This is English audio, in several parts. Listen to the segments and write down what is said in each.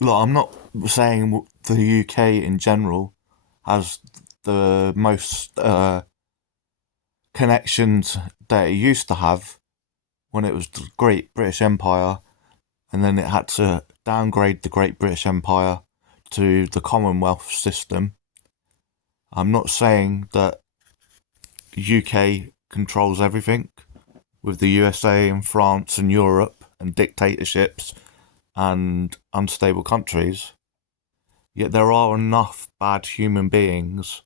Look, I'm not saying the UK in general has the most connections that it used to have when it was the Great British Empire, and then it had to downgrade the Great British Empire to the Commonwealth system. I'm not saying that UK controls everything with the USA and France and Europe and dictatorships and unstable countries. Yet there are enough bad human beings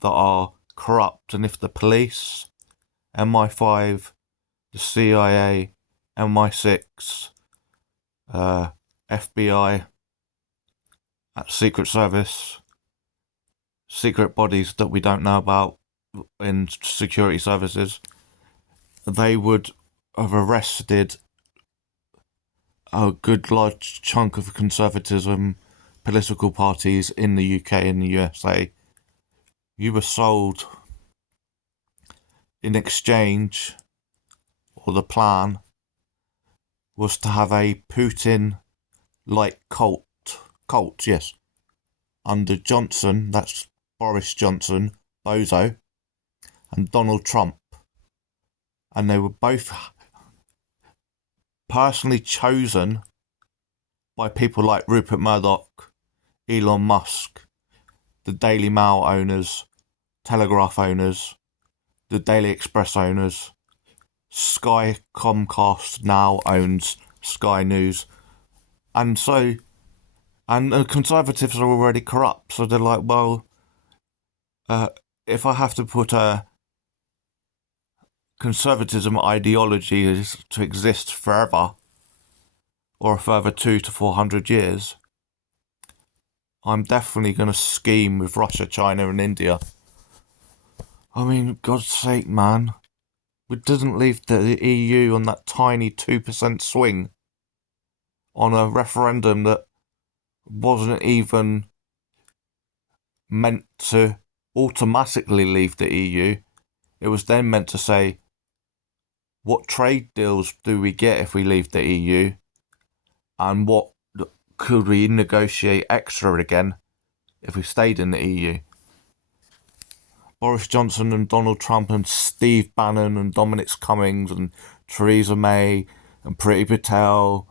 that are corrupt, and if the police, MI5, the CIA, MI6, FBI, Secret Service, secret bodies that we don't know about in security services, they would have arrested a good large chunk of conservatism political parties in the UK and the USA. You were sold in exchange, or the plan was to have a Putin-like cult, yes, under Johnson, that's Boris Johnson, Bozo, and Donald Trump. And they were both personally chosen by people like Rupert Murdoch, Elon Musk, the Daily Mail owners, Telegraph owners, the Daily Express owners. Sky Comcast now owns Sky News. And the Conservatives are already corrupt, so they're like, well, if I have to put a conservatism ideology is to exist forever, or a further 200 to 400 years, I'm definitely going to scheme with Russia, China, and India. I mean, God's sake, man. We didn't leave the EU on that tiny 2% swing on a referendum that wasn't even meant to automatically leave the EU. It was then meant to say, what trade deals do we get if we leave the EU? And what could we negotiate extra again if we stayed in the EU? Boris Johnson and Donald Trump and Steve Bannon and Dominic Cummings and Theresa May and Priti Patel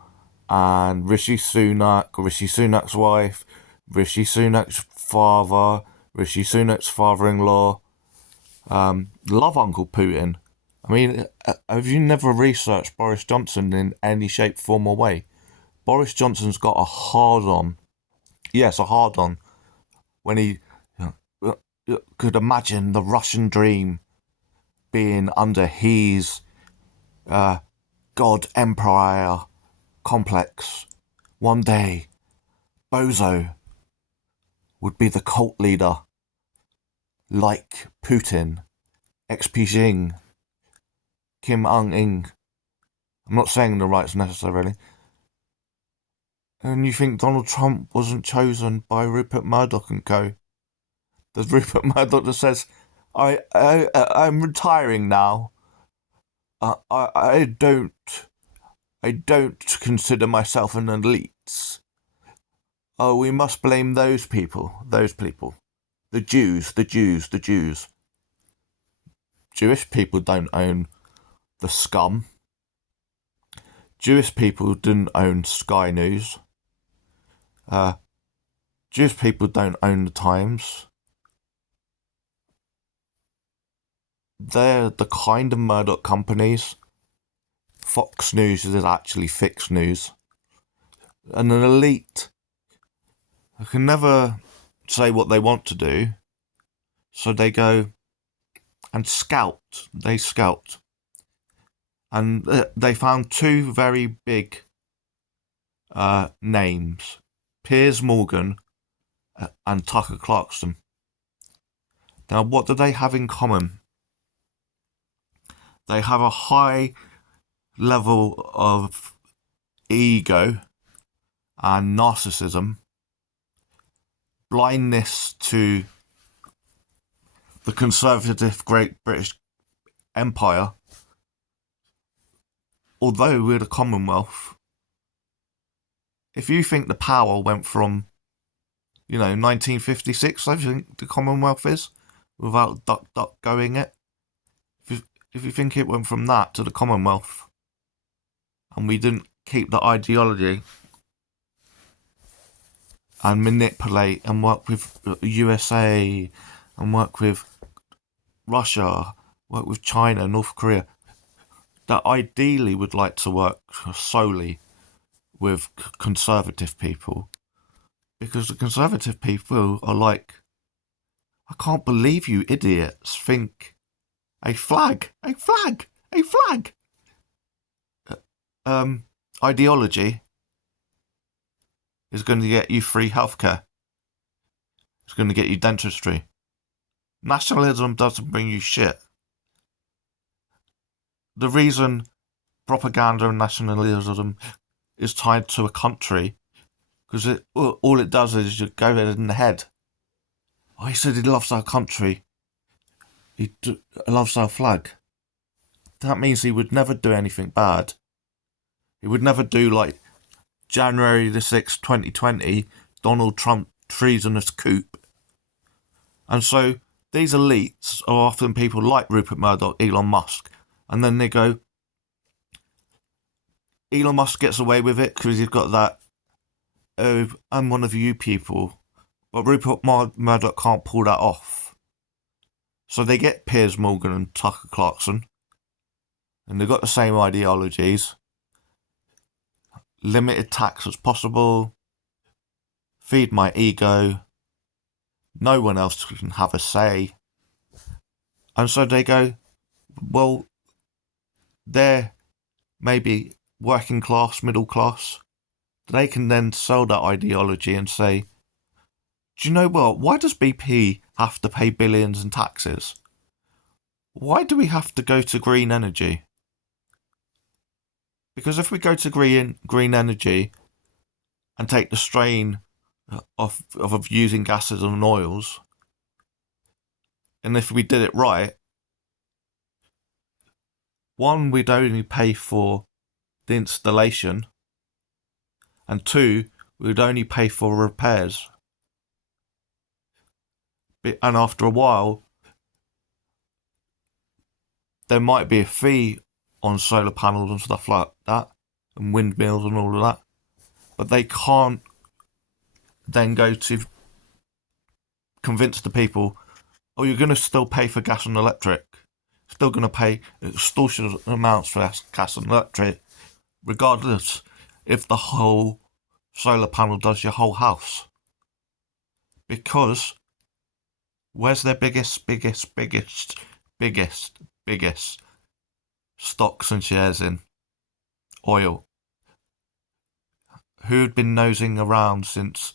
and Rishi Sunak's wife, Rishi Sunak's father, Rishi Sunak's father-in-law, love Uncle Putin. I mean, have you never researched Boris Johnson in any shape, form or way? Boris Johnson's got a hard-on. Yes, a hard-on. When he could imagine the Russian dream being under his God Empire complex. One day, Bozo would be the cult leader, like Putin, XP Jing, Kim Ung-ing. I'm not saying the rights necessarily. And you think Donald Trump wasn't chosen by Rupert Murdoch and co? There's Rupert Murdoch that says, I'm retiring now. I don't consider myself an elite. Oh, we must blame those people. The Jews. Jewish people don't own the scum. Jewish people didn't own Sky News. Jewish people don't own the Times. They're the kind of Murdoch companies. Fox News is actually fixed news. And an elite can never say what they want to do. So they go and scout. They scout. And they found two very big names. Piers Morgan and Tucker Clarkson. Now, what do they have in common? They have a high level of ego and narcissism, blindness to the conservative Great British Empire. Although we're the Commonwealth, if you think the power went from, 1956, I think the Commonwealth is, without duck going it. If you think it went from that to the Commonwealth, and we didn't keep the ideology and manipulate and work with USA and work with Russia, work with China, North Korea, that ideally would like to work solely with conservative people, because the conservative people are like, I can't believe you idiots think a flag ideology is going to get you free healthcare. It's going to get you dentistry. Nationalism doesn't bring you shit. The reason propaganda and nationalism is tied to a country, because all it does is just go in the head. Oh, he said he loves our country. He loves our flag. That means he would never do anything bad. He would never do like January the 6th, 2020, Donald Trump treasonous coup. And so these elites are often people like Rupert Murdoch, Elon Musk. And then they go, Elon Musk gets away with it because he's got that, oh, I'm one of you people. But Rupert Murdoch can't pull that off. So they get Piers Morgan and Tucker Clarkson. And they've got the same ideologies. Limited tax as possible. Feed my ego. No one else can have a say. And so they go, well, they're maybe working class, middle class. They can then sell that ideology and say, do you know what? Why does BP have to pay billions in taxes? Why do we have to go to green energy? Because if we go to green energy and take the strain of using gases and oils, and if we did it right, one, we'd only pay for the installation, and two, we'd only pay for repairs. And after a while, there might be a fee on solar panels and stuff like that, and windmills and all of that, but they can't then go to convince the people, oh, you're going to still pay for gas and electric, still going to pay extortionate amounts for gas and electric, regardless if the whole solar panel does your whole house. Because where's their biggest stocks and shares in? Oil. Who'd been nosing around since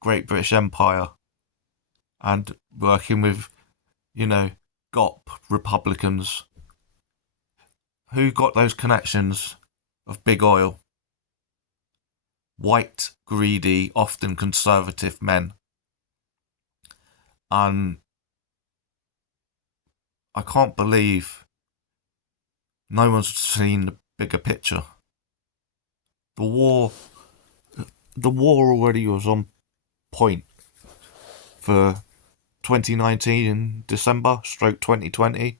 Great British Empire and working with, GOP Republicans? Who got those connections of big oil? White, greedy, often conservative men. And I can't believe no one's seen the bigger picture. The war already was on point for 2019 in December, stroke 2020.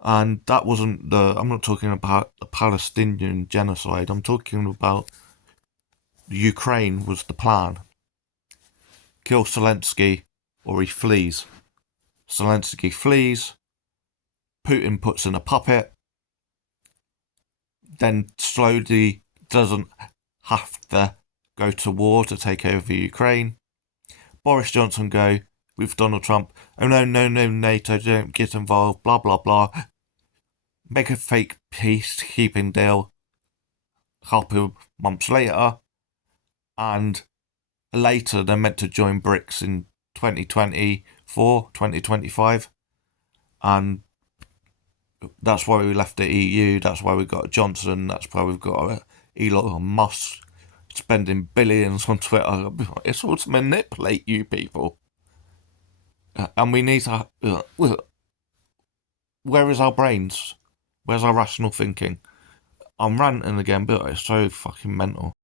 And that wasn't I'm not talking about the Palestinian genocide. I'm talking about Ukraine was the plan. Kill Zelensky or he flees. Zelensky flees. Putin puts in a puppet. Then slowly doesn't have to go to war to take over Ukraine. Boris Johnson go with Donald Trump. Oh no, NATO, don't get involved, blah, blah, blah. Make a fake peacekeeping deal a couple months later. And later they're meant to join BRICS in 2024, 2025. And that's why we left the EU. That's why we got Johnson. That's why we've got Elon Musk spending billions on Twitter. It's all to manipulate you people. And we need to... where is our brains? Where's our rational thinking? I'm ranting again, but it's so fucking mental.